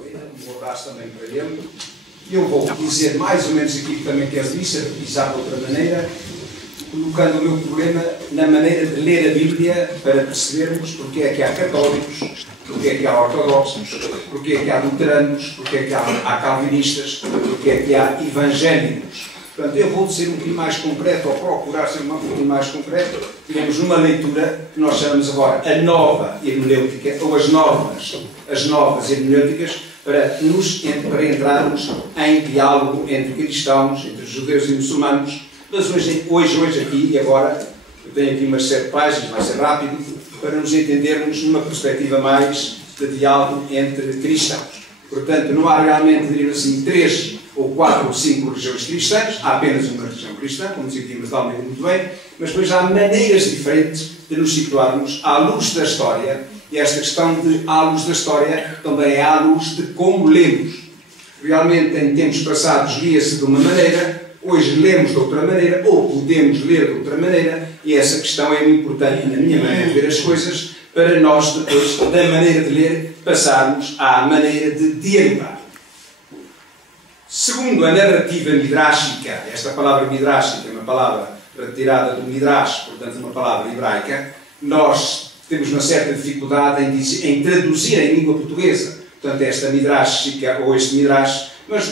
Um abraço também para ele. Eu vou dizer mais ou menos aquilo que também quero dizer, pisar de outra maneira, colocando o meu problema na maneira de ler a Bíblia para percebermos porque é que há católicos, porque é que há ortodoxos, porque é que há luteranos, porque é que há calvinistas, porque é que há evangélicos. Portanto, eu vou ser um bocadinho mais concreto, ou procurar ser um bocadinho mais concreto. Tivemos uma leitura que nós chamamos agora a nova hermenêutica, ou as novas hermenêuticas, para entrarmos em diálogo entre cristãos, entre judeus e muçulmanos. Mas hoje aqui e agora, eu tenho aqui umas 7 páginas, vai ser rápido, para nos entendermos numa perspectiva mais de diálogo entre cristãos. Portanto, não há realmente, diríamos assim, 3 ou 4 ou 5 religiões cristãs, há apenas uma religião cristã, como dizia Dimas de Almeida muito bem, mas depois há maneiras diferentes de nos situarmos à luz da história, e esta questão de à luz da história também é à luz de como lemos. Realmente, em tempos passados, lia-se de uma maneira, hoje lemos de outra maneira, ou podemos ler de outra maneira, e essa questão é muito importante na minha maneira de ver as coisas, para nós depois, da maneira de ler, passarmos à maneira de dialogar. Segundo a narrativa midrásica, esta palavra midrásica é uma palavra retirada do midrash, portanto uma palavra hebraica, nós temos uma certa dificuldade em traduzir em língua portuguesa, portanto esta midrásica ou este midrash, mas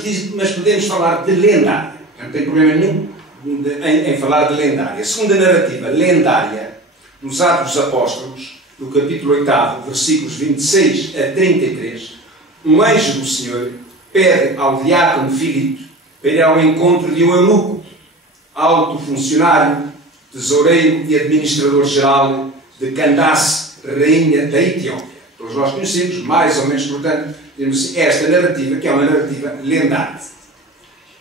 podemos falar de lendária, não tem problema nenhum em falar de lendária. Segundo a narrativa lendária, nos Atos dos Apóstolos, no capítulo 8, versículos 26 a 33, um anjo do Senhor pede ao diácono Filipe para ir ao encontro de um eunuco, alto funcionário, tesoureiro e administrador-geral de Candace, rainha da Etiópia. Todos nós conhecemos, mais ou menos, portanto, temos esta narrativa, que é uma narrativa lendária.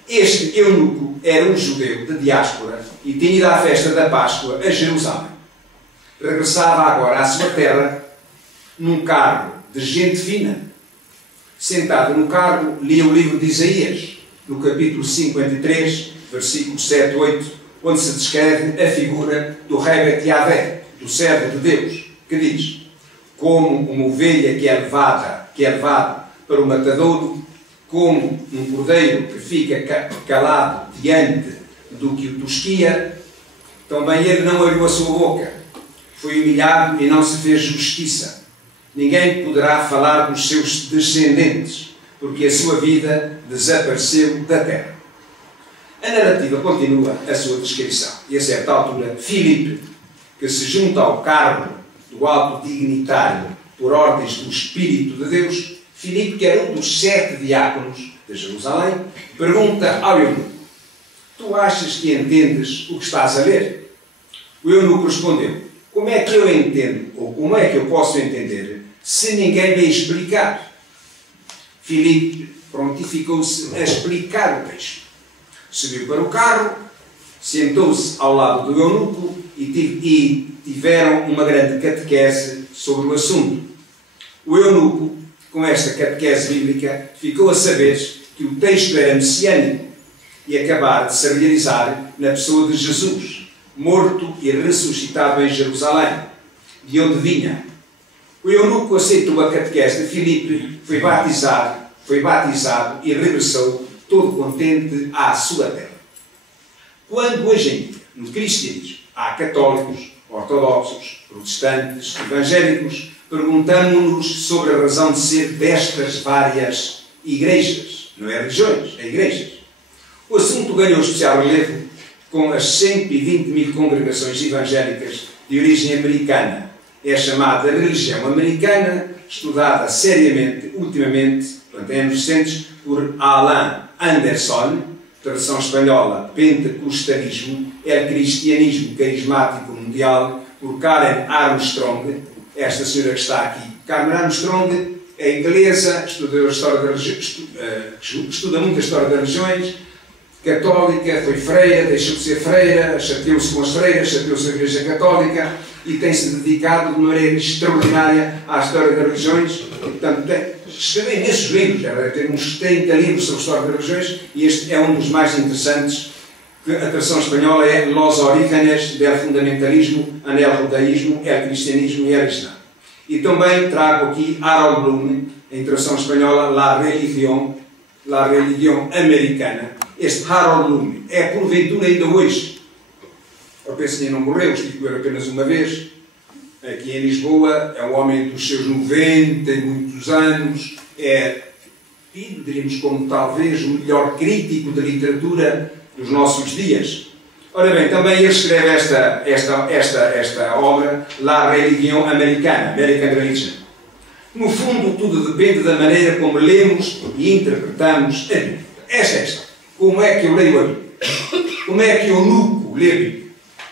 Este eunuco era um judeu de diáspora e tinha ido à festa da Páscoa a Jerusalém. Regressava agora à sua terra num carro de gente fina. Sentado no carro, lia o livro de Isaías, no capítulo 53, versículos 7 e 8, onde se descreve a figura do Rebet Yahvé, do servo de Deus, que diz: como uma ovelha que é levada para o matadouro, como um cordeiro que fica calado diante do que o tosquia, também ele não abriu a sua boca. Foi humilhado e não se fez justiça. Ninguém poderá falar dos seus descendentes, porque a sua vida desapareceu da terra. A narrativa continua a sua descrição. E a certa altura, Filipe, que se junta ao cargo do alto dignitário por ordens do Espírito de Deus, Filipe, que era um dos 7 diáconos de Jerusalém, pergunta ao eunuco: tu achas que entendes o que estás a ler? O eunuco respondeu: como é que eu entendo, ou como é que eu posso entender, se ninguém me explicar? Filipe prontificou-se a explicar o texto. Subiu para o carro, sentou-se ao lado do eunuco e tiveram uma grande catequese sobre o assunto. O eunuco, com esta catequese bíblica, ficou a saber que o texto era messiânico e acabara de se realizar na pessoa de Jesus, morto e ressuscitado em Jerusalém, de onde vinha. O eunuco aceitou a catequese de Filipe, foi batizado e regressou todo contente à sua terra. Quando hoje em dia, no cristianismo, há católicos, ortodoxos, protestantes, evangélicos, perguntamos-nos sobre a razão de ser destas várias igrejas. Não é religiões, é igrejas. O assunto ganhou especial relevo com as 120.000 congregações evangélicas de origem americana. É chamada religião americana, estudada seriamente, ultimamente, em anos recentes, por Alan Anderson, tradução espanhola, Pentecostalismo, é cristianismo carismático mundial, por Karen Armstrong, esta senhora que está aqui. Karen Armstrong é inglesa, estuda muito a história das religiões, católica, foi freira, deixou de ser freira, chateou-se com as freiras, chateou-se com a Igreja Católica e tem-se dedicado de maneira extraordinária à história das religiões. E, portanto, escreveu imensos livros, já deve ter uns 30 livros sobre a história das religiões, e este é um dos mais interessantes, que a tradução espanhola é Los Orígenes del Fundamentalismo, el Judaísmo, el Cristianismo e el Islã. E também trago aqui Harold Bloom, em tradução espanhola, La Religión Americana. Este Harold Bloom é porventura ainda hoje. Eu penso que ainda não morreu, estive com ele apenas uma vez, aqui em Lisboa. É um homem dos seus 90 e muitos anos, é tido, diríamos, como talvez o melhor crítico de literatura dos nossos dias. Ora bem, também ele escreve esta obra, La Religión Americana, American Religion. No fundo, tudo depende da maneira como lemos e interpretamos a Bíblia. Esta é a questão. Como é que eu leio a Bíblia? Como é que Eunuco lê a Bíblia?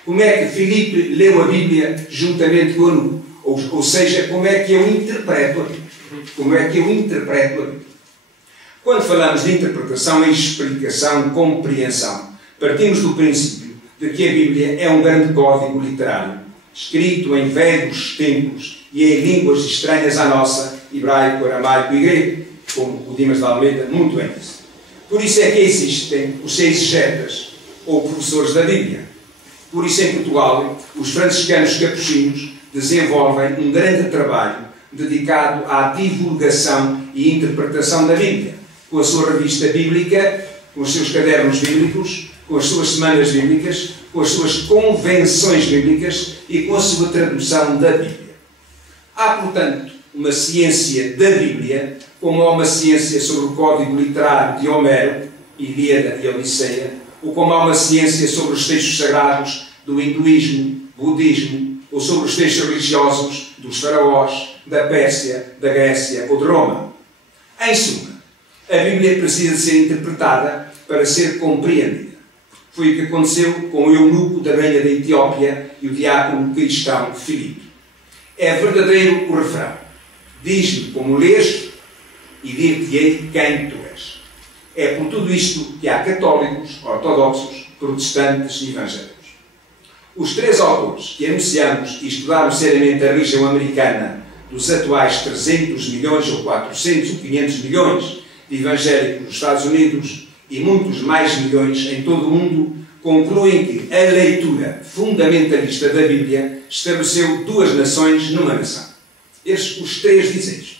Como é que Filipe leu a Bíblia juntamente com o Eunuco? Ou seja, como é que eu interpreto a Bíblia? Como é que eu interpreto a Bíblia? Quando falamos de interpretação, explicação, compreensão, partimos do princípio de que a Bíblia é um grande código literário, escrito em velhos tempos e em línguas estranhas à nossa, hebraico, aramaico e grego, como o Dimas de Almeida muito bem disse. Por isso é que existem os exegetas, ou professores da Bíblia. Por isso, em Portugal, os franciscanos capuchinhos desenvolvem um grande trabalho dedicado à divulgação e interpretação da Bíblia, com a sua revista bíblica, com os seus cadernos bíblicos, com as suas semanas bíblicas, com as suas convenções bíblicas e com a sua tradução da Bíblia. Há, portanto, uma ciência da Bíblia, como há uma ciência sobre o código literário de Homero, Ilíada e Odisseia, ou como há uma ciência sobre os textos sagrados do hinduísmo, budismo, ou sobre os textos religiosos dos faraós, da Pérsia, da Grécia ou de Roma. Em suma, a Bíblia precisa ser interpretada para ser compreendida. Foi o que aconteceu com o eunuco da rainha da Etiópia e o diácono cristão Filipe. É verdadeiro o refrão. Diz-me como lês e dir-te-ei quem tu és. É por tudo isto que há católicos, ortodoxos, protestantes e evangélicos. Os três autores que anunciamos e estudaram seriamente a religião americana dos atuais 300 milhões ou 400 ou 500 milhões de evangélicos nos Estados Unidos e muitos mais milhões em todo o mundo, concluem que a leitura fundamentalista da Bíblia estabeleceu duas nações numa nação. Os três dizem isto.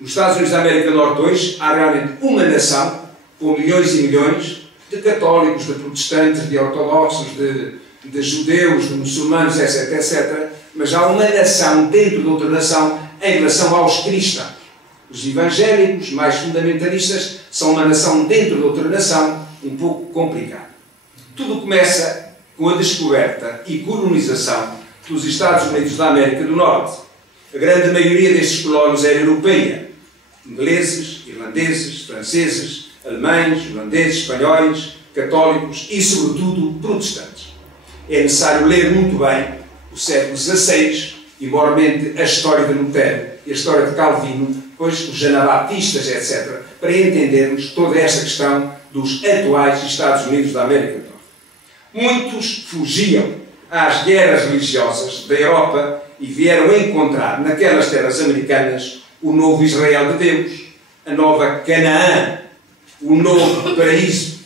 Nos Estados Unidos da América do Norte hoje há realmente uma nação com milhões e milhões de católicos, de protestantes, de ortodoxos, de judeus, de muçulmanos, etc, etc. Mas há uma nação dentro de outra nação em relação aos cristãos. Os evangélicos, mais fundamentalistas, são uma nação dentro de outra nação, um pouco complicada. Tudo começa com a descoberta e colonização dos Estados Unidos da América do Norte. A grande maioria destes colonos era europeia. Ingleses, irlandeses, franceses, alemães, holandeses, espanhóis, católicos e, sobretudo, protestantes. É necessário ler muito bem o século XVI, igualmente a história de Lutero e a história de Calvino, depois os anabatistas, etc., para entendermos toda esta questão dos atuais Estados Unidos da América do Norte. Muitos fugiam às guerras religiosas da Europa e vieram encontrar naquelas terras americanas o novo Israel de Deus, a nova Canaã, o novo paraíso.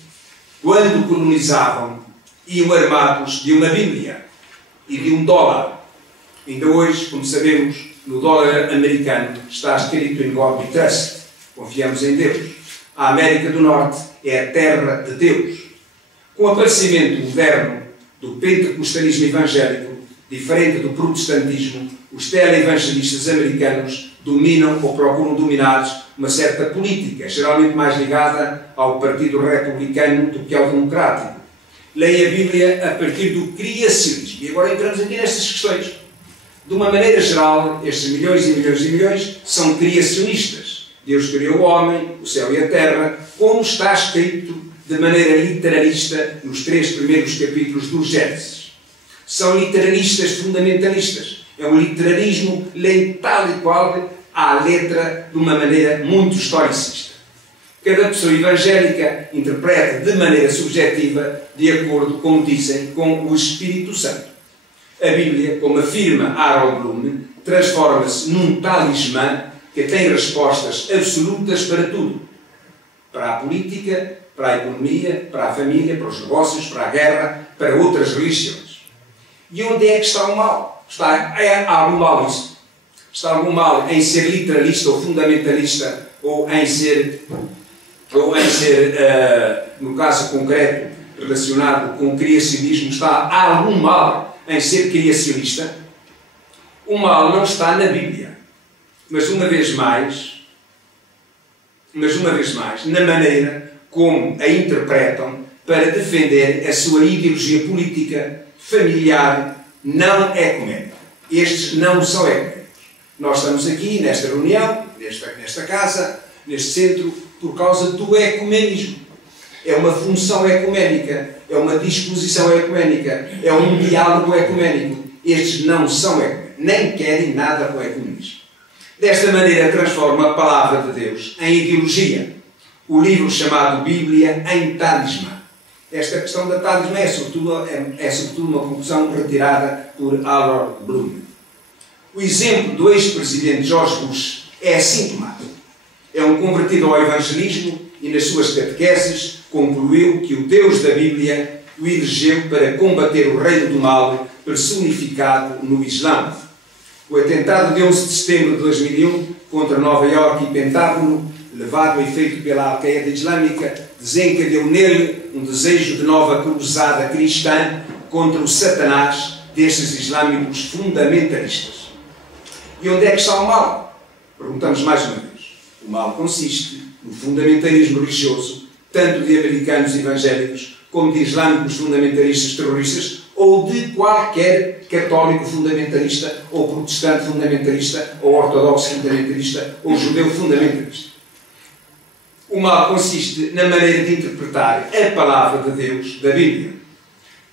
Quando colonizavam, iam armados de uma Bíblia e de um dólar. Ainda hoje, como sabemos, no dólar americano está escrito em God we trust. Confiamos em Deus. A América do Norte é a terra de Deus. Com o aparecimento moderno do pentecostalismo evangélico, diferente do protestantismo, os televangelistas americanos dominam ou procuram dominar uma certa política, geralmente mais ligada ao Partido Republicano do que ao Democrático. Leem a Bíblia a partir do criacionismo. E agora entramos aqui nestas questões. De uma maneira geral, estes milhões e milhões e milhões são criacionistas. Deus criou o homem, o céu e a terra, como está escrito de maneira literalista nos 3 primeiros capítulos do Gênesis. São literalistas fundamentalistas. É um literarismo tal e qual à letra de uma maneira muito historicista. Cada pessoa evangélica interpreta de maneira subjetiva, de acordo, como dizem, com o Espírito Santo. A Bíblia, como afirma Harold Bloom, transforma-se num talismã que tem respostas absolutas para tudo. Para a política, para a economia, para a família, para os negócios, para a guerra, para outras religiões. E onde é que está o mal? Há um mal nisso. Está algum mal em ser literalista ou fundamentalista ou em ser, no caso concreto, relacionado com o criacionismo, há algum mal em ser criacionista? O mal não está na Bíblia, mas uma vez mais, na maneira como a interpretam para defender a sua ideologia política, familiar, não ecuménica. Estes não são ecuménicos. Nós estamos aqui, nesta reunião, nesta casa, neste centro, por causa do ecumenismo. É uma função ecuménica, é uma disposição ecuménica, é um diálogo ecuménico. Estes não são ecuménicos, nem querem nada com o ecumenismo. Desta maneira transforma a palavra de Deus em ideologia. O livro chamado Bíblia em talismã. Esta questão da talismã é sobretudo uma conclusão retirada por Harold Bloom. O exemplo do ex-presidente George Bush é sintomático. É um convertido ao evangelismo e nas suas catequeses concluiu que o Deus da Bíblia o elegeu para combater o reino do mal personificado no Islão. O atentado de 11 de setembro de 2001 contra Nova Iorque e Pentágono, levado a efeito pela Al-Qaeda Islâmica, desencadeou nele um desejo de nova cruzada cristã contra o Satanás destes islâmicos fundamentalistas. E onde é que está o mal? Perguntamos mais uma vez. O mal consiste no fundamentalismo religioso, tanto de americanos evangélicos como de islâmicos fundamentalistas terroristas, ou de qualquer católico fundamentalista, ou protestante fundamentalista, ou ortodoxo fundamentalista, ou judeu fundamentalista. O mal consiste na maneira de interpretar a palavra de Deus da Bíblia.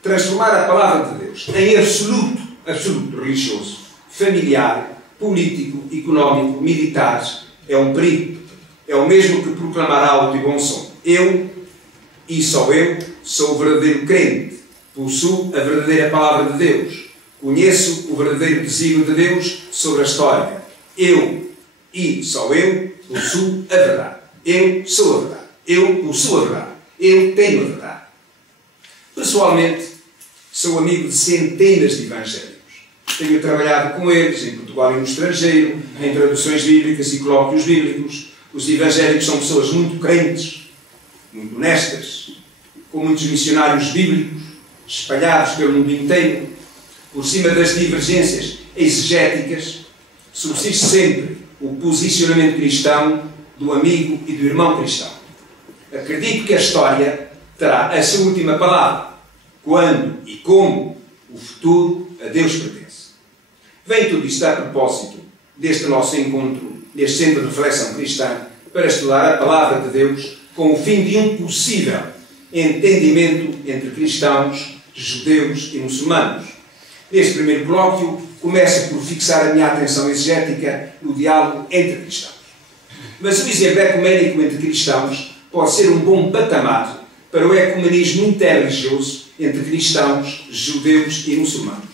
Transformar a palavra de Deus em absoluto religioso, familiar, político, económico, militar, é um perigo. É o mesmo que proclamar alto e bom som. Eu, e só eu, sou o verdadeiro crente. Possuo a verdadeira palavra de Deus. Conheço o verdadeiro desígnio de Deus sobre a história. Eu, e só eu, possuo a verdade. Eu sou a verdade. Eu possuo a verdade. Eu tenho a verdade. Pessoalmente, sou amigo de centenas de evangélicos. Tenho trabalhado com eles em Portugal e no estrangeiro, em traduções bíblicas e colóquios bíblicos. Os evangélicos são pessoas muito crentes, muito honestas, com muitos missionários bíblicos, espalhados pelo mundo inteiro. Por cima das divergências exegéticas, subsiste sempre o posicionamento cristão do amigo e do irmão cristão. Acredito que a história terá a sua última palavra, quando e como o futuro a Deus pertence. Vem tudo isto a propósito deste nosso encontro, neste centro de reflexão cristã, para estudar a palavra de Deus com o fim de um possível entendimento entre cristãos, judeus e muçulmanos. Neste primeiro colóquio, começo por fixar a minha atenção exegética no diálogo entre cristãos. Mas o exemplo ecuménico entre cristãos pode ser um bom patamar para o ecumenismo interreligioso entre cristãos, judeus e muçulmanos.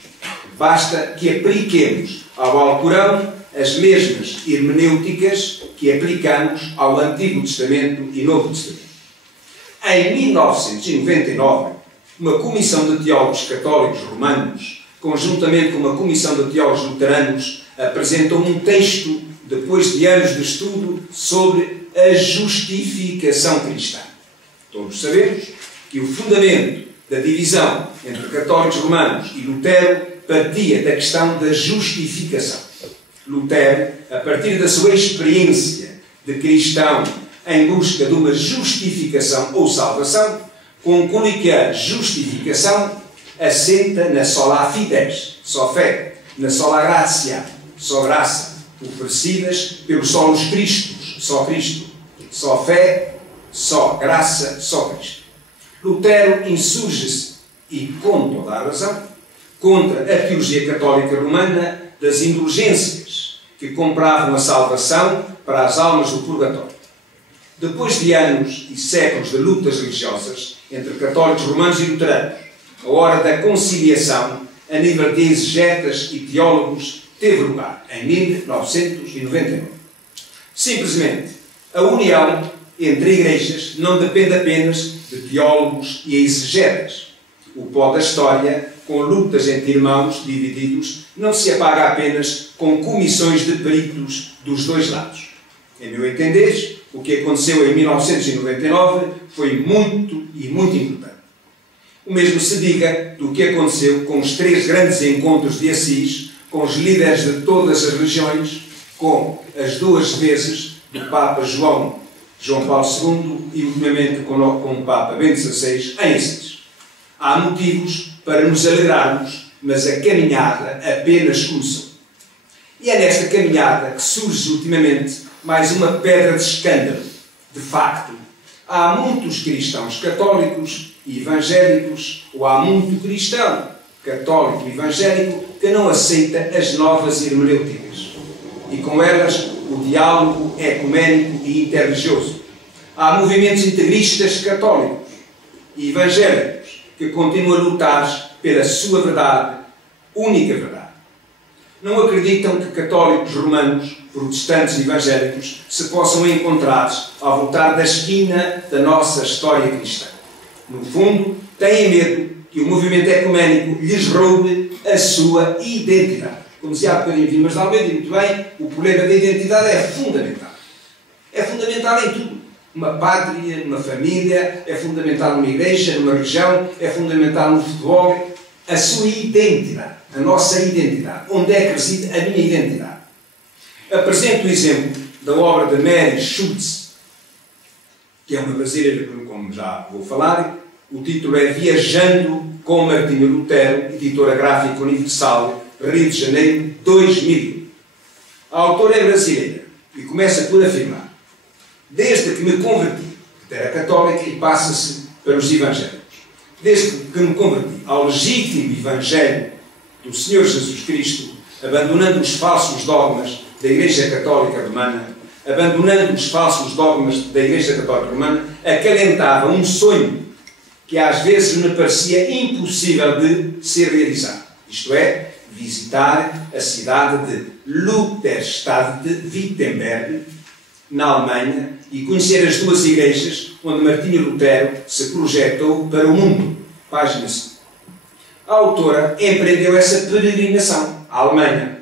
Basta que apliquemos ao Alcorão as mesmas hermenêuticas que aplicamos ao Antigo Testamento e Novo Testamento. Em 1999, uma comissão de teólogos católicos romanos, conjuntamente com uma comissão de teólogos luteranos, apresentou um texto, depois de anos de estudo, sobre a justificação cristã. Todos sabemos que o fundamento da divisão entre católicos romanos e Lutero partia da questão da justificação. Lutero, a partir da sua experiência de cristão em busca de uma justificação ou salvação, conclui que a justificação assenta na sola fides, só fé, na sola gratia, só graça, oferecidas pelos solos Cristos, só Cristo, só fé, só graça, só Cristo. Lutero insurge-se, e com toda a razão, contra a teologia católica romana das indulgências que compravam a salvação para as almas do purgatório. Depois de anos e séculos de lutas religiosas entre católicos romanos e luteranos, a hora da conciliação, a nível de exegetas e teólogos, teve lugar em 1999. Simplesmente, a união entre igrejas não depende apenas de teólogos e exegetas. o pó da história, com lutas entre irmãos divididos, não se apaga apenas com comissões de peritos dos dois lados. Em meu entender, o que aconteceu em 1999 foi muito importante. O mesmo se diga do que aconteceu com os 3 grandes encontros de Assis, com os líderes de todas as religiões, com as 2 vezes do Papa João Paulo II e ultimamente com o Papa Bento XVI em Assis. Há motivos para nos alegrarmos, mas a caminhada apenas começou. E é nesta caminhada que surge ultimamente mais uma pedra de escândalo. De facto, há muitos cristãos católicos e evangélicos, ou há muito cristão católico e evangélico que não aceita as novas hermenêuticas. E com elas o diálogo ecuménico e interreligioso. Há movimentos integristas católicos e evangélicos que continuam a lutar pela sua verdade, única verdade. Não acreditam que católicos romanos, protestantes e evangélicos se possam encontrar ao voltar da esquina da nossa história cristã. No fundo, têm medo que o movimento ecuménico lhes roube a sua identidade. Como dizia há bocadinho Dimas de Almeida, e muito bem, o problema da identidade é fundamental. É fundamental em tudo. Numa pátria, numa família, é fundamental numa igreja, numa religião, é fundamental no futebol. A sua identidade, a nossa identidade. Onde é que reside a minha identidade? Apresento o exemplo da obra de Mary Schultz, que é uma brasileira, como já vou falar. O título é Viajando com Martinho Lutero, editora gráfica universal, Rio de Janeiro, 2000. A autora é brasileira e começa por afirmar: desde que me converti, era católica e passa-se para os evangélicos, desde que me converti ao legítimo evangelho do Senhor Jesus Cristo, abandonando os falsos dogmas da Igreja Católica Romana, abandonando os falsos dogmas da Igreja Católica Romana, acalentava um sonho que às vezes me parecia impossível de ser realizado. Isto é, visitar a cidade de Lutherstadt de Wittenberg, na Alemanha, e conhecer as 2 igrejas onde Martinho Lutero se projetou para o mundo. Página 5. A autora empreendeu essa peregrinação à Alemanha,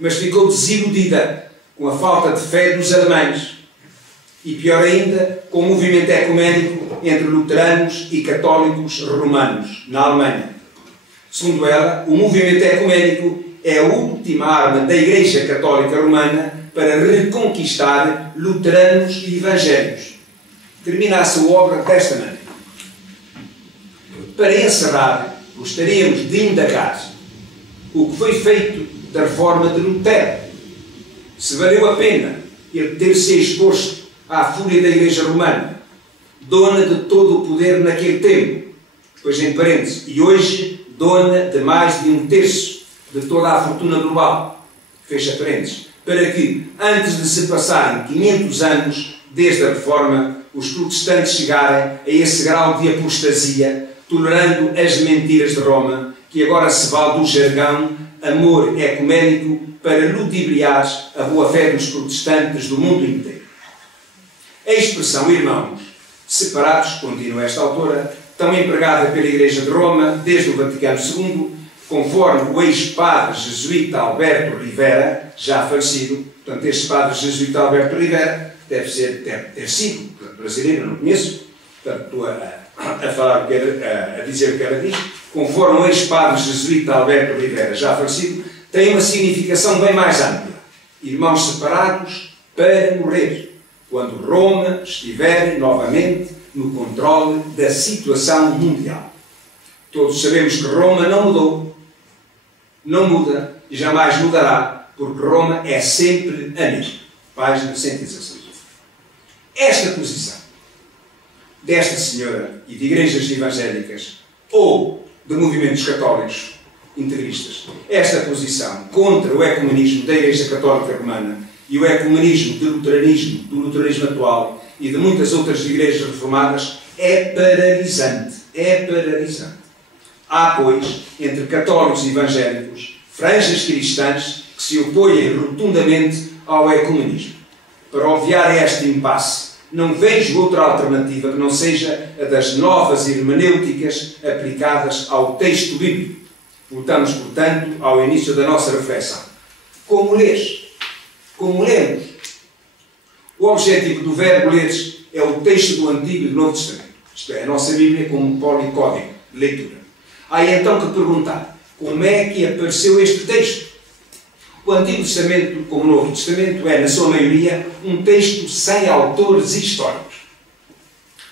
mas ficou desiludida com a falta de fé dos alemães e, pior ainda, com o movimento ecuménico entre luteranos e católicos romanos na Alemanha. Segundo ela, o movimento ecuménico é a última arma da Igreja Católica Romana para reconquistar luteranos e evangélicos. Termina a sua obra desta maneira. Para encerrar, gostaríamos de indagar o que foi feito da reforma de Lutero. Se valeu a pena ele ter se exposto à fúria da Igreja Romana, dona de todo o poder naquele tempo, pois em parênteses, e hoje dona de mais de 1/3 de toda a fortuna global, fecha parênteses, para que, antes de se passarem 500 anos desde a Reforma, os protestantes chegarem a esse grau de apostasia, tolerando as mentiras de Roma, que agora se vale do jargão amor ecuménico para ludibriar a boa-fé dos protestantes do mundo inteiro. A expressão irmãos separados, continua esta autora, tão empregada pela Igreja de Roma desde o Vaticano II, conforme o ex-padre jesuíta Alberto Rivera, já falecido. Portanto, este padre jesuíta Alberto Rivera deve ter sido brasileiro, não conheço, portanto, estou a falar, a dizer o que ela diz. Conforme o ex-padre jesuíta Alberto Rivera, já falecido, tem uma significação bem mais ampla. Irmãos separados para morrer, quando Roma estiver novamente no controle da situação mundial. Todos sabemos que Roma não mudou, não muda e jamais mudará, porque Roma é sempre a mesma. Página 116. Esta posição desta senhora e de igrejas evangélicas ou de movimentos católicos integristas, esta posição contra o ecumenismo da Igreja Católica Romana e o ecumenismo do luteranismo atual e de muitas outras igrejas reformadas é paralisante. É paralisante. Há, pois, entre católicos e evangélicos, franjas cristãs que se opõem rotundamente ao ecumenismo. Para obviar este impasse, Não vejo outra alternativa que não seja a das novas hermenêuticas aplicadas ao texto bíblico. Voltamos, portanto, ao início da nossa reflexão. Como lês? Como lemos? O objetivo do verbo ler é o texto do Antigo e do Novo Testamento. Isto é, a nossa Bíblia como um policódigo de leitura. Há então que perguntar, como é que apareceu este texto? O Antigo Testamento, como o Novo Testamento, é, na sua maioria, um texto sem autores históricos.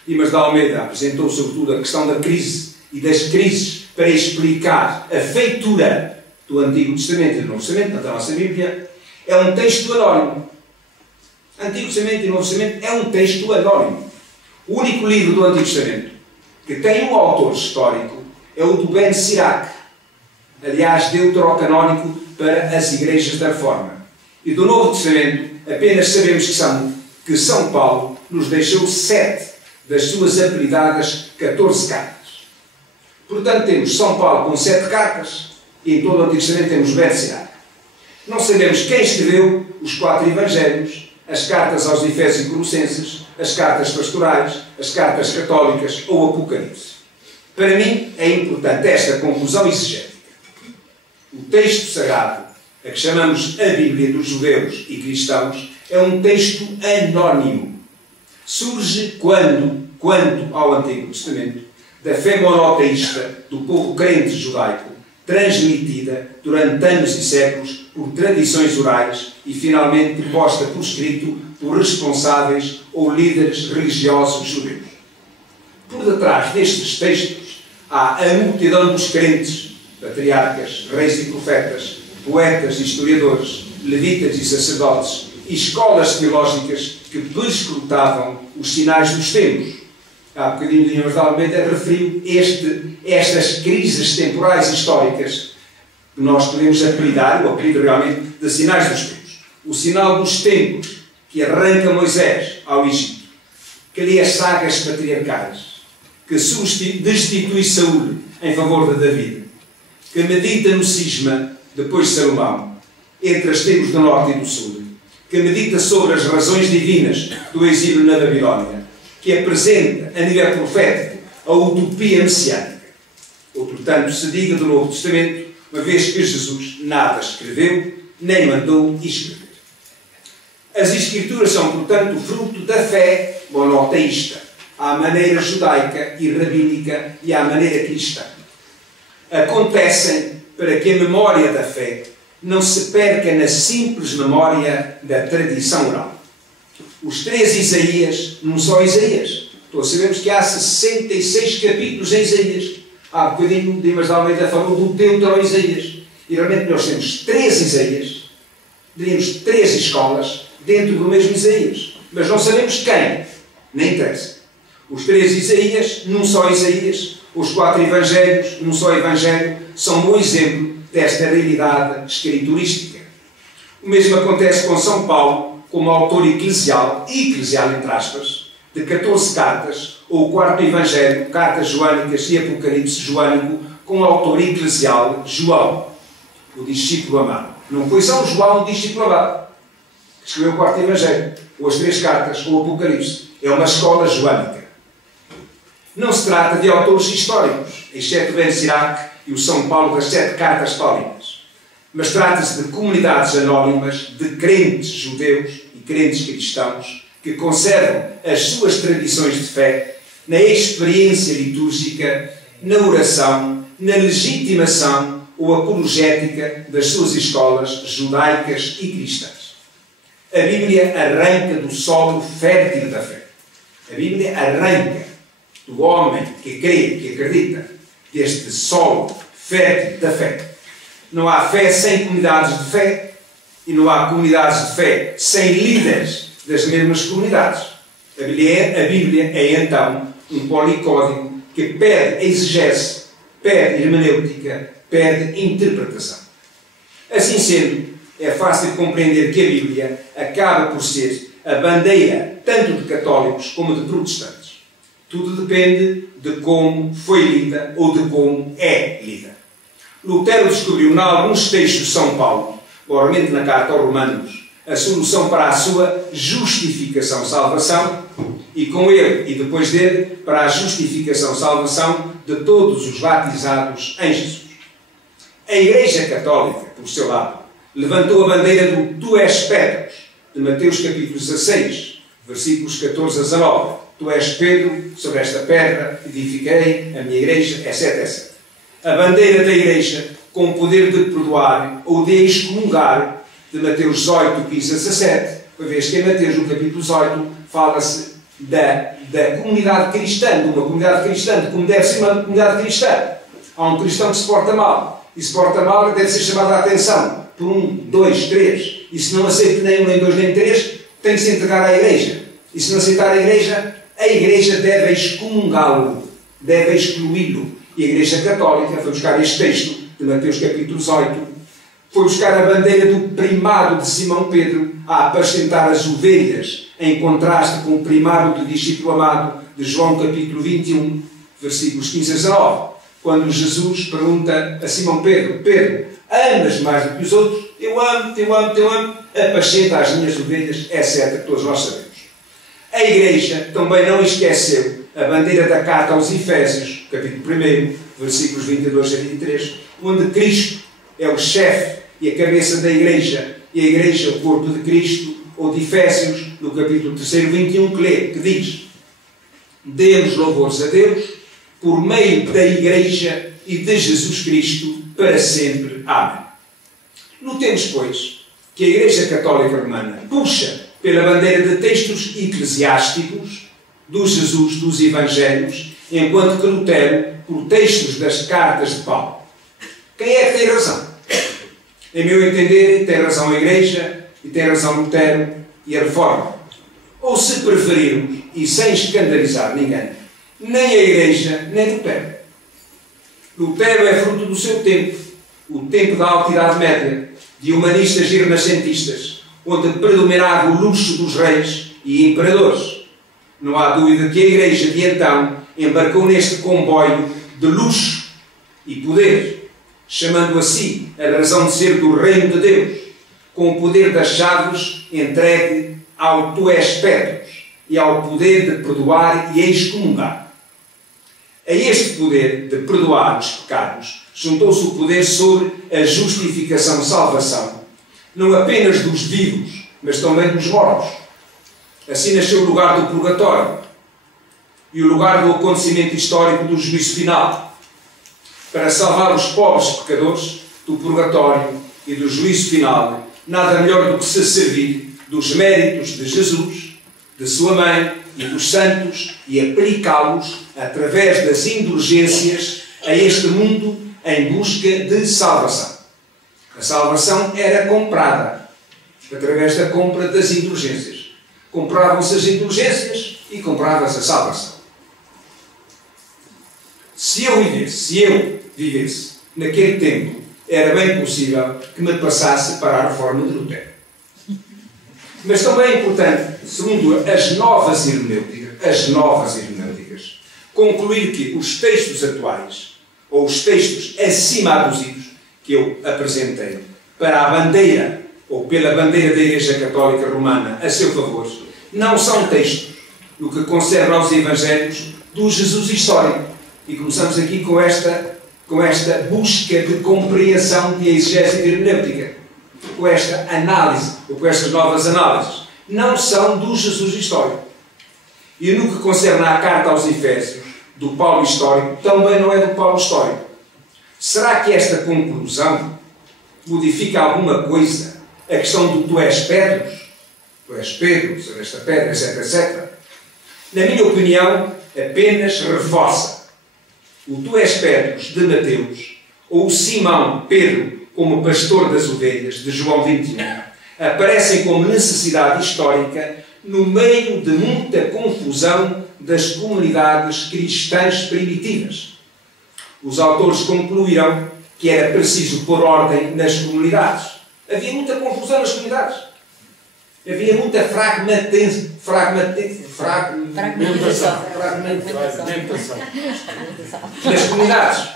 Dimas de Almeida apresentou, sobretudo, a questão da crise e das crises para explicar a feitura do Antigo Testamento e do Novo Testamento, da nossa Bíblia. É um texto anónimo. Antigo Testamento e Novo Testamento é um texto anónimo. O único livro do Antigo Testamento que tem um autor histórico é o do Ben Sirac, aliás, deuterocanónico para as igrejas da Reforma. E do Novo Testamento apenas sabemos que São Paulo nos deixou 7 das suas apelidadas 14 cartas. Portanto, temos São Paulo com 7 cartas e em todo o Antigo Testamento temos Ben Sirac. Não sabemos quem escreveu os 4 evangelhos, as cartas aos Efésios e Colossenses, as cartas pastorais, as cartas católicas ou o Apocalipse. Para mim é importante esta conclusão exegética. O texto sagrado, a que chamamos a Bíblia dos judeus e cristãos, é um texto anónimo. Surge quanto ao Antigo Testamento, da fé monoteísta do povo crente judaico, transmitida durante anos e séculos por tradições orais e finalmente posta por escrito por responsáveis ou líderes religiosos judeus. Por detrás destes textos há a multidão dos crentes, patriarcas, reis e profetas, poetas e historiadores, levitas e sacerdotes, e escolas teológicas que perscrutavam os sinais dos tempos. Há bocadinho Dimas de Almeida referiu estas crises temporais históricas que nós podemos apelidar, o apelido realmente, de sinais dos tempos. O sinal dos tempos que arranca Moisés ao Egito, que lê as sagas patriarcais, que destitui Saúl em favor de David, que medita no cisma, depois de Salomão, entre as tribos do norte e do sul, que medita sobre as razões divinas do exílio na Babilónia, que apresenta, a nível profético, a utopia messiânica. Ou, portanto, se diga do Novo Testamento, uma vez que Jesus nada escreveu, nem mandou escrever. As Escrituras são, portanto, fruto da fé monoteísta, à maneira judaica e rabínica e à maneira cristã. Acontecem para que a memória da fé não se perca na simples memória da tradição oral. Os 3 Isaías, não só Isaías. Todos sabemos que há 66 capítulos em Isaías. Há bocadinho Dimas de Almeida falou do Deutero-Isaías. E realmente nós temos 3 Isaías, diríamos 3 escolas dentro do mesmo Isaías. Mas não sabemos quem, nem interessa. Os 3 Isaías, num só Isaías, os 4 Evangelhos, num só Evangelho, são um bom exemplo desta realidade escriturística. O mesmo acontece com São Paulo, como autor eclesial entre aspas, de 14 cartas, ou o 4º Evangelho, cartas joânicas e Apocalipse joânico, com o autor eclesial João, o discípulo amado. Não foi São João o discípulo amado que escreveu o 4º Evangelho, ou as 3 cartas, ou o Apocalipse. É uma escola joânica. Não se trata de autores históricos, exceto Ben Sirac e o São Paulo das 7 cartas paulinas. Mas trata-se de comunidades anónimas de crentes judeus e crentes cristãos que conservam as suas tradições de fé na experiência litúrgica, na oração, na legitimação ou apologética das suas escolas judaicas e cristãs. A Bíblia arranca do solo fértil da fé. A Bíblia arranca do homem que crê, que acredita, deste solo fértil da fé. Não há fé sem comunidades de fé e não há comunidades de fé sem líderes das mesmas comunidades. A Bíblia é então um policódigo que pede exegese, pede hermenêutica, pede interpretação. Assim sendo, é fácil compreender que a Bíblia acaba por ser a bandeira tanto de católicos como de protestantes. Tudo depende de como foi lida ou de como é lida. Lutero descobriu em alguns textos de São Paulo, provavelmente na carta aos Romanos, a solução para a sua justificação, salvação, e com ele e depois dele para a justificação, salvação de todos os batizados em Jesus. A Igreja Católica, por seu lado, levantou a bandeira do Tu és Pedro, de Mateus capítulo 16, versículos 14 a 19. Tu és Pedro, sobre esta pedra edifiquei a minha igreja, etc, etc. A bandeira da Igreja com o poder de perdoar ou de excomungar, de Mateus 18, 15 a 17, uma vez que em Mateus, no capítulo 18, fala-se da comunidade cristã, de uma comunidade cristã, de como deve ser uma comunidade cristã. Há um cristão que se porta mal, e se porta mal deve ser chamado a atenção por 1, 2, 3, e se não aceita nem 1, nem 2, nem 3, tem que se entregar à Igreja. E se não aceitar a Igreja deve excomungá-lo, deve excluí-lo. E a Igreja Católica foi buscar este texto de Mateus capítulo 18, foi buscar a bandeira do primado de Simão Pedro a apacentar as ovelhas, em contraste com o primado do discípulo amado de João capítulo 21, versículos 15 a 19, quando Jesus pergunta a Simão Pedro: Pedro, amas mais do que os outros? Eu amo, eu amo, eu amo, apacenta as minhas ovelhas, etc., que todos nós sabemos. A Igreja também não esqueceu a bandeira da carta aos Efésios, capítulo 1, versículos 22 a 23, onde Cristo é o chefe e a cabeça da Igreja, e a Igreja o corpo de Cristo, ou de Efésios, no capítulo 3, 21, que diz: demos louvores a Deus por meio da Igreja e de Jesus Cristo para sempre. Amém. Notemos, pois, que a Igreja Católica Romana puxa pela bandeira de textos eclesiásticos do Jesus dos Evangelhos, enquanto que Lutero por textos das cartas de Paulo. Quem é que tem razão? Em meu entender, tem razão a Igreja e tem razão Lutero e a Reforma. Ou, se preferirmos, e sem escandalizar ninguém, nem a Igreja nem Lutero. Lutero é fruto do seu tempo, o tempo da Alta Idade Média, de humanistas e renascentistas, onde predominava o luxo dos reis e imperadores. Não há dúvida que a Igreja de então embarcou neste comboio de luxo e poder, chamando a si a razão de ser do reino de Deus, com o poder das chaves entregue ao Tu és Pedro e ao poder de perdoar e excomungar. A este poder de perdoar os pecados juntou-se o poder sobre a justificação e salvação, não apenas dos vivos, mas também dos mortos. Assim nasceu o lugar do purgatório e o lugar do acontecimento histórico do juízo final, para salvar os pobres pecadores do purgatório e do juízo final. Nada melhor do que se servir dos méritos de Jesus, de sua mãe e dos santos e aplicá-los através das indulgências a este mundo em busca de salvação. A salvação era comprada através da compra das indulgências. Compravam-se as indulgências e comprava-se a salvação. Se eu vivesse naquele tempo, era bem possível que me passasse para a reforma de Lutero. Mas também é importante, segundo as novas hermenêuticas, concluir que os textos atuais, ou os textos acima aduzidos, que eu apresentei, para a bandeira, ou pela bandeira da Igreja Católica Romana a seu favor, não são textos, no que concerne aos Evangelhos, do Jesus histórico. E começamos aqui com esta busca de compreensão de exegese e hermenêutica, com esta análise, ou com estas novas análises. Não são do Jesus histórico. E no que concerne à carta aos Efésios, do Paulo histórico, também não é do Paulo histórico. Será que esta conclusão modifica alguma coisa a questão do Tu és Pedro, sobre esta pedra, etc, etc? Na minha opinião, apenas reforça o Tu és Pedro de Mateus, ou o Simão Pedro como pastor das ovelhas de João 21, aparecem como necessidade histórica no meio de muita confusão das comunidades cristãs primitivas. Os autores concluíram que era preciso pôr ordem nas comunidades. Havia muita confusão nas comunidades. Havia muita fragmentação. Nas comunidades.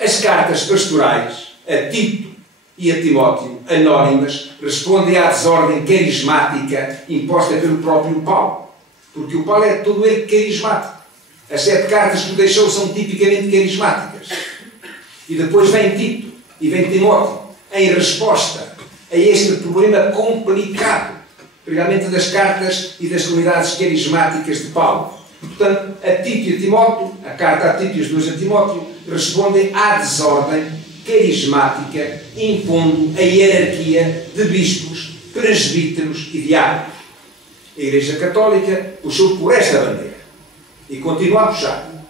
As cartas pastorais a Tito e a Timóteo, anónimas, respondem à desordem carismática imposta pelo próprio Paulo. porque o Paulo é todo ele carismático. As 7 cartas que deixou são tipicamente carismáticas. E depois vem Tito e vem Timóteo em resposta a este problema complicado, realmente das cartas e das comunidades carismáticas de Paulo. Portanto, a Tito e a Timóteo, a carta a Tito e as 2 a Timóteo, respondem à desordem carismática, impondo a hierarquia de bispos, presbíteros e diáconos. A Igreja Católica puxou por esta bandeira e continua a puxar.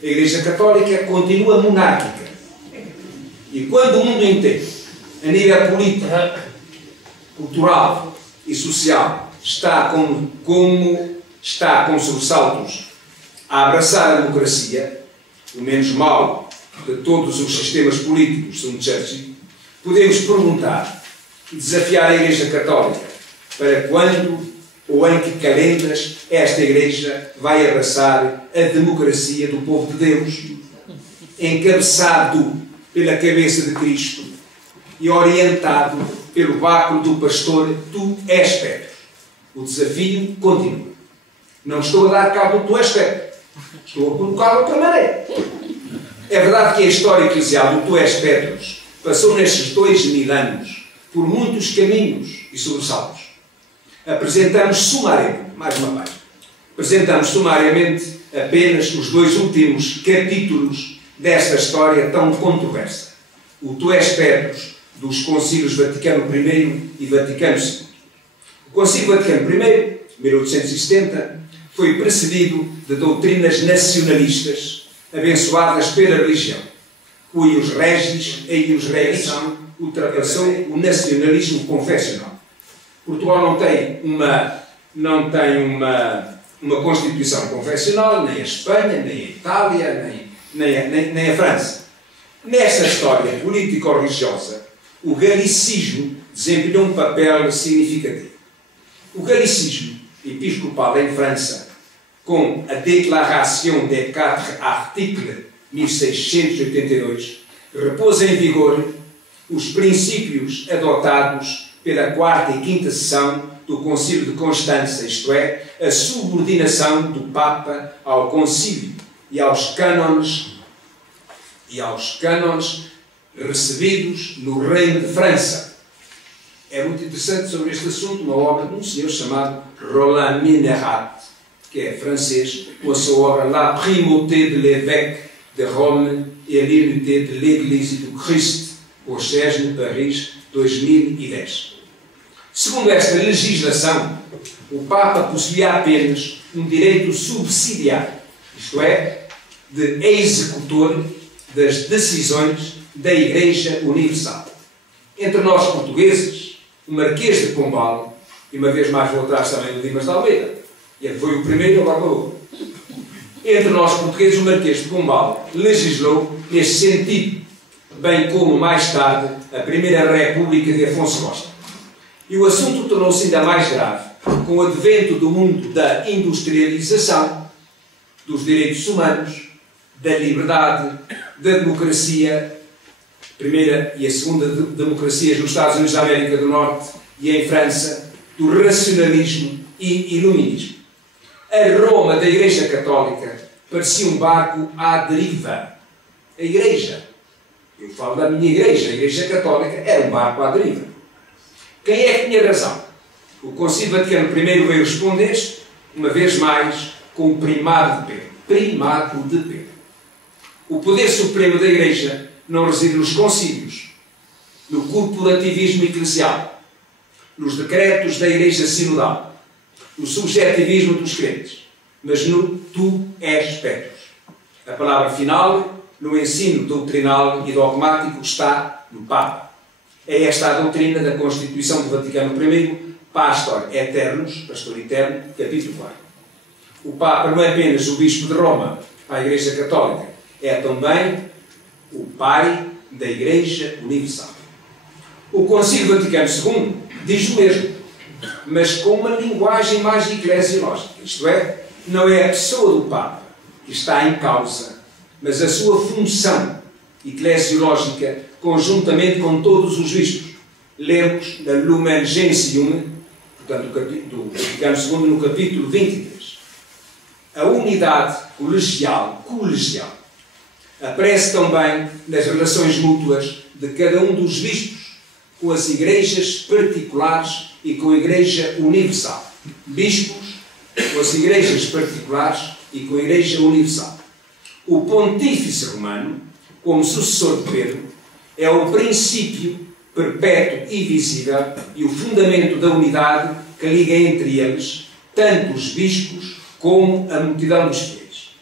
A Igreja Católica continua monárquica. E quando o mundo inteiro, a nível político, cultural e social, está com sobressaltos a abraçar a democracia, o menos mau de todos os sistemas políticos, segundo Churchill, podemos perguntar e desafiar a Igreja Católica para quando ou em que calendas esta Igreja vai abraçar a democracia do povo de Deus, encabeçado pela cabeça de Cristo e orientado pelo báculo do pastor Tu és Pedro. O desafio continua. Não estou a dar cabo do Tu és Pedro. Estou a colocá-lo outra maneira. É verdade que a história eclesial do Tu és Pedro passou nestes 2000 anos por muitos caminhos e sobressaltos. Apresentamos sumariamente, mais uma página, apresentamos sumariamente apenas os 2 últimos capítulos desta história tão controversa. O Tu és Pedro dos concílios Vaticano I e Vaticano II. O Concílio Vaticano I, 1870, foi precedido de doutrinas nacionalistas abençoadas pela religião, cujos regis e os reis ultrapassou o nacionalismo confessional. Portugal não tem uma Constituição confessional, nem a Espanha, nem a Itália, nem a França. Nesta história político-religiosa, o galicismo desempenhou um papel significativo. O galicismo episcopal em França, com a Déclaration des 4 Articles 1682, repôs em vigor os princípios adotados pela 4ª e 5ª sessão do Concílio de Constança, isto é, a subordinação do Papa ao Concílio e aos cânones recebidos no Reino de França. É muito interessante sobre este assunto uma obra de um senhor chamado Roland Minerat, que é francês, com a sua obra La Primauté de l'évêque de Rome et l'unité de l'Église du Christ, au Chesne, Paris, 2010. Segundo esta legislação, o Papa possuía apenas um direito subsidiário, isto é, de executor das decisões da Igreja Universal. Entre nós portugueses, o Marquês de Pombal, e uma vez mais vou atrás também do Dimas de Almeida, ele foi o primeiro, agora vou. Entre nós portugueses, o Marquês de Pombal legislou neste sentido, bem como mais tarde a Primeira República de Afonso Costa. E o assunto tornou-se ainda mais grave com o advento do mundo da industrialização, dos direitos humanos, da liberdade, da democracia, a primeira e a segunda democracias nos Estados Unidos da América do Norte e em França, do racionalismo e iluminismo. A Roma da Igreja Católica parecia um barco à deriva. A Igreja, eu falo da minha Igreja, a Igreja Católica era um barco à deriva. Quem é que tinha razão? O Concílio Vaticano I veio responder, uma vez mais, com o primado de Pedro. Primado de Pedro. O poder supremo da Igreja não reside nos concílios, no corporativismo eclesial, nos decretos da Igreja Sinodal, no subjetivismo dos crentes, mas no Tu és Pedro. A palavra final, no ensino doutrinal e dogmático, está no Papa. É esta a doutrina da Constituição do Vaticano I, Pastor Eternus, Pastor Eterno, capítulo 4. O Papa não é apenas o Bispo de Roma, a Igreja Católica, é também o Pai da Igreja Universal. O Concílio Vaticano II diz o mesmo, mas com uma linguagem mais eclesiológica, isto é, não é a pessoa do Papa que está em causa, mas a sua função eclesiológica conjuntamente com todos os bispos. Lemos na Lumen Gentium portanto, do Vaticano II, no capítulo 23. A unidade colegial aparece também nas relações mútuas de cada um dos bispos com as igrejas particulares e com a Igreja Universal. Bispos com as igrejas particulares e com a Igreja Universal. O Pontífice Romano, como sucessor de Pedro, é o princípio perpétuo e visível e o fundamento da unidade que liga entre eles tanto os bispos como a multidão dos fiéis.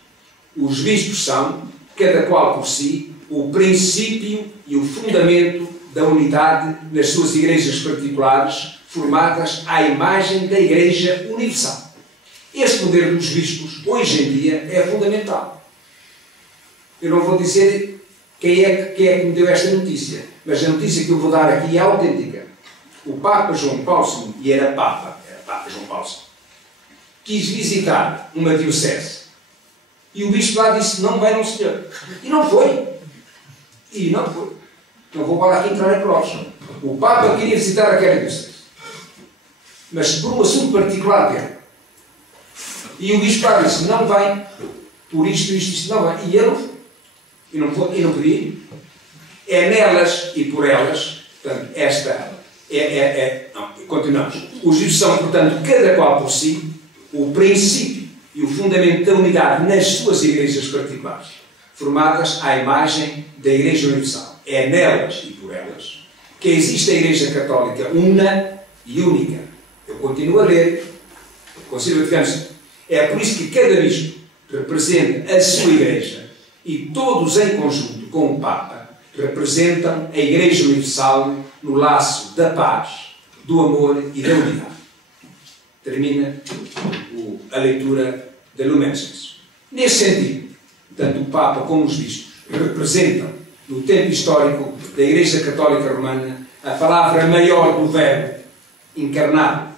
Os bispos são, cada qual por si, o princípio e o fundamento da unidade nas suas igrejas particulares, formadas à imagem da Igreja Universal. Este poder dos bispos, hoje em dia, é fundamental. Eu não vou dizer quem é que me deu esta notícia, mas a notícia que eu vou dar aqui é autêntica. O Papa João Paulo II, e era Papa João Paulo II, quis visitar uma diocese. E o bispo lá disse, não vai, não senhor. E não foi. Não vou para aqui entrar em prós. O Papa queria visitar aquela diocese. Mas por um assunto particular dele. E o bispo lá disse, não vai. Por isto, não vai. E eu não podia ir. É nelas e por elas, portanto, continuamos. Os bispos são, portanto, cada qual por si, o princípio e o fundamento da unidade nas suas igrejas particulares, formadas à imagem da Igreja Universal. É nelas e por elas que existe a Igreja Católica una e única. Eu continuo a ler. O Concílio Vaticano II. É por isso que cada bispo representa a sua Igreja e todos em conjunto com o Papa representam a Igreja Universal no laço da paz, do amor e da unidade. Termina a leitura da Lumen Gentium. Nesse sentido, tanto o Papa como os bispos representam, no tempo histórico da Igreja Católica Romana, a palavra maior do Verbo encarnado.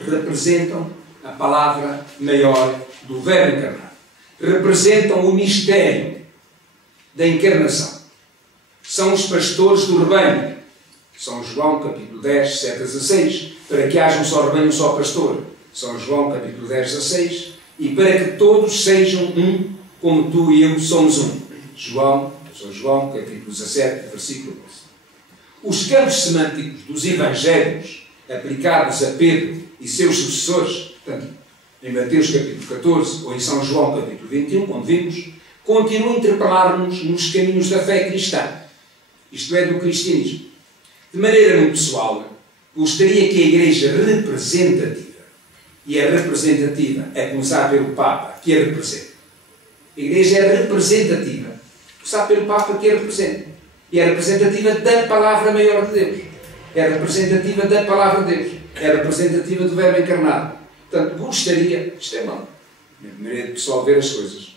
Representam a palavra maior do Verbo encarnado. Representam o mistério da encarnação. São os pastores do rebanho. São João, capítulo 10, 7 a 16. Para que haja um só rebanho, um só pastor. São João, capítulo 10, 16. E para que todos sejam um, como tu e eu somos um. São João, capítulo 17, versículo 12. Os campos semânticos dos Evangelhos, aplicados a Pedro e seus sucessores, portanto, em Mateus, capítulo 14, ou em São João, capítulo 21, como vimos, continuam a interpelar-nos nos caminhos da fé cristã, isto é, do cristianismo. De maneira muito pessoal, gostaria que a Igreja representativa, e a representativa é começar pelo Papa, que a representa. A Igreja é representativa, começar pelo Papa, que a representa. E é representativa da palavra maior de Deus. É representativa da palavra de Deus. É representativa do Verbo encarnado. Portanto, gostaria, isto é mal, de maneira pessoal ver as coisas.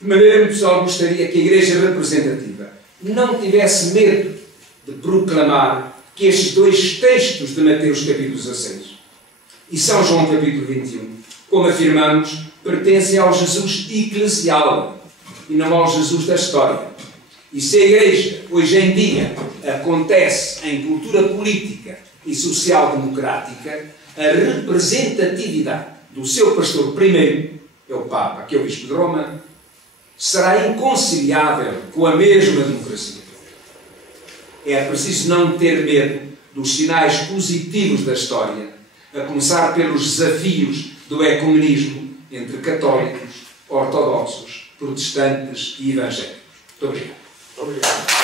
De maneira pessoal, gostaria que a Igreja representativa não tivesse medo de proclamar que estes dois textos de Mateus capítulo 16 e São João capítulo 21, como afirmamos, pertencem ao Jesus eclesial e não ao Jesus da história. E se a Igreja, hoje em dia, acontece em cultura política e social-democrática, a representatividade do seu pastor primeiro, é o Papa, que é o Bispo de Roma, será inconciliável com a mesma democracia. É preciso não ter medo dos sinais positivos da história, a começar pelos desafios do ecumenismo entre católicos, ortodoxos, protestantes e evangélicos. Muito obrigado.